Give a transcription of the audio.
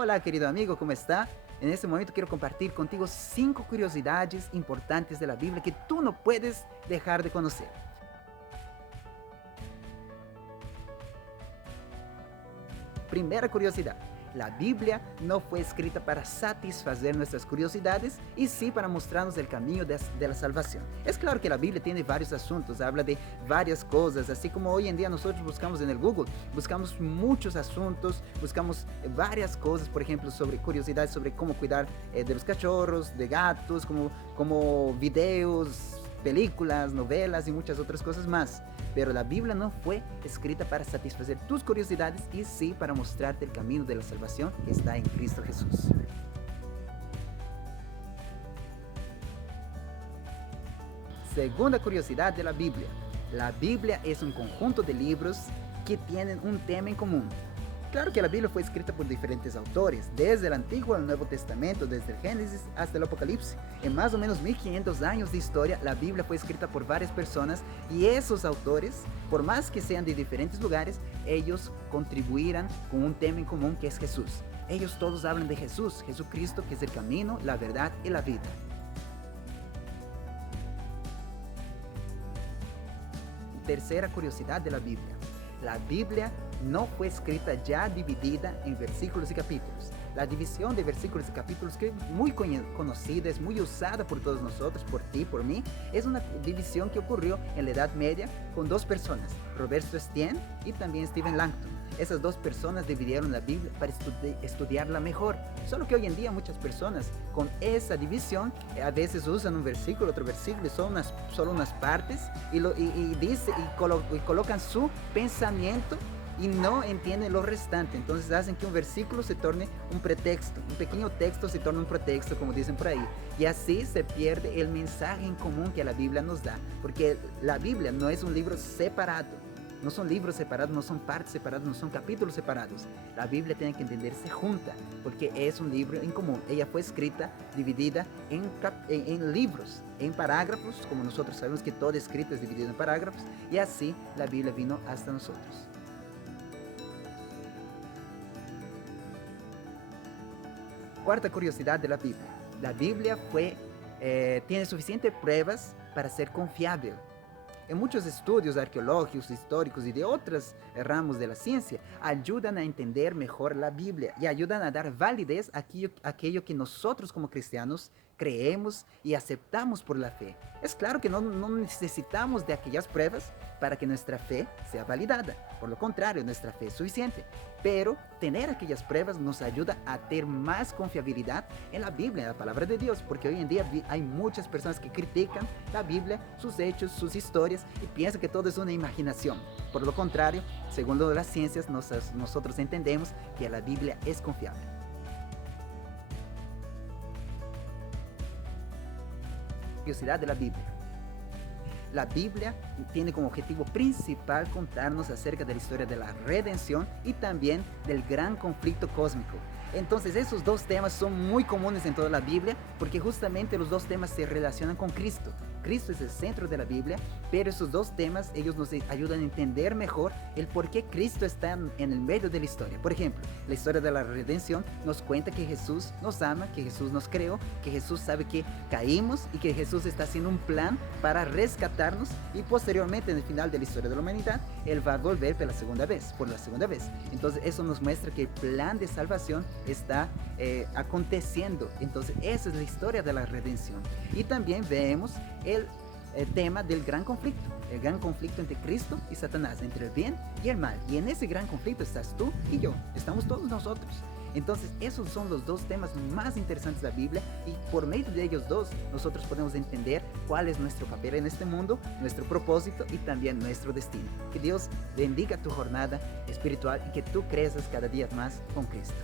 Hola querido amigo, ¿cómo está? En este momento quiero compartir contigo 5 curiosidades importantes de la Biblia que tú no puedes dejar de conocer. Primera curiosidad. La Biblia no fue escrita para satisfacer nuestras curiosidades y sí para mostrarnos el camino de la salvación. Es claro que la Biblia tiene varios asuntos, habla de varias cosas, así como hoy en día nosotros buscamos en el Google, buscamos muchos asuntos, buscamos varias cosas, por ejemplo, sobre curiosidades sobre cómo cuidar de los cachorros, de gatos, como videos, películas, novelas y muchas otras cosas más. Pero la Biblia no fue escrita para satisfacer tus curiosidades y sí para mostrarte el camino de la salvación que está en Cristo Jesús. Segunda curiosidad de la Biblia. La Biblia es un conjunto de libros que tienen un tema en común. Claro que la Biblia fue escrita por diferentes autores, desde el Antiguo al Nuevo Testamento, desde el Génesis hasta el Apocalipsis. En más o menos 1500 años de historia, la Biblia fue escrita por varias personas y esos autores, por más que sean de diferentes lugares, ellos contribuirán con un tema en común que es Jesús. Ellos todos hablan de Jesús, Jesucristo, que es el camino, la verdad y la vida. Tercera curiosidad de la Biblia. La Biblia no fue escrita ya dividida en versículos y capítulos. La división de versículos y capítulos, que es muy conocida, es muy usada por todos nosotros, por ti, por mí, es una división que ocurrió en la Edad Media con dos personas, Roberto Estienne y también Stephen Langton. Esas dos personas dividieron la Biblia para estudiarla mejor. Solo que hoy en día muchas personas con esa división a veces usan un versículo, otro versículo y solo unas partes y colocan su pensamiento y no entienden lo restante. Entonces hacen que un versículo se torne un pretexto, un pequeño texto se torna un pretexto, como dicen por ahí. Y así se pierde el mensaje en común que la Biblia nos da. Porque la Biblia no es un libro separado. No son libros separados, no son partes separadas, no son capítulos separados. La Biblia tiene que entenderse junta, porque es un libro en común. Ella fue escrita, dividida en libros, en parágrafos, como nosotros sabemos que todo escrito es dividido en parágrafos, y así la Biblia vino hasta nosotros. Cuarta curiosidad de la Biblia. La Biblia tiene suficientes pruebas para ser confiable. En muchos estudios arqueológicos, históricos y de otros ramos de la ciencia, ayudan a entender mejor la Biblia y ayudan a dar validez a aquello que nosotros como cristianos creemos y aceptamos por la fe. Es claro que no necesitamos de aquellas pruebas para que nuestra fe sea validada. Por lo contrario, nuestra fe es suficiente. Pero tener aquellas pruebas nos ayuda a tener más confiabilidad en la Biblia, en la palabra de Dios, porque hoy en día hay muchas personas que critican la Biblia, sus hechos, sus historias y piensan que todo es una imaginación. Por lo contrario, según las ciencias, nosotros entendemos que la Biblia es confiable. Curiosidad de la Biblia. La Biblia tiene como objetivo principal contarnos acerca de la historia de la redención y también del gran conflicto cósmico. Entonces esos dos temas son muy comunes en toda la Biblia porque justamente los dos temas se relacionan con Cristo. Cristo es el centro de la Biblia, pero esos dos temas ellos nos ayudan a entender mejor el por qué Cristo está en el medio de la historia. Por ejemplo, la historia de la redención nos cuenta que Jesús nos ama, que Jesús nos creó, que Jesús sabe que caímos y que Jesús está haciendo un plan para rescatarnos y posteriormente en el final de la historia de la humanidad, Él va a volver por la segunda vez. Entonces eso nos muestra que el plan de salvación está aconteciendo. Entonces esa es la historia de la redención. Y también vemos el tema del gran conflicto, el gran conflicto entre Cristo y Satanás, entre el bien y el mal. Y en ese gran conflicto estás tú y yo, estamos todos nosotros. Entonces esos son los dos temas más interesantes de la Biblia y por medio de ellos dos nosotros podemos entender cuál es nuestro papel en este mundo, nuestro propósito y también nuestro destino. Que Dios bendiga tu jornada espiritual y que tú creces cada día más con Cristo.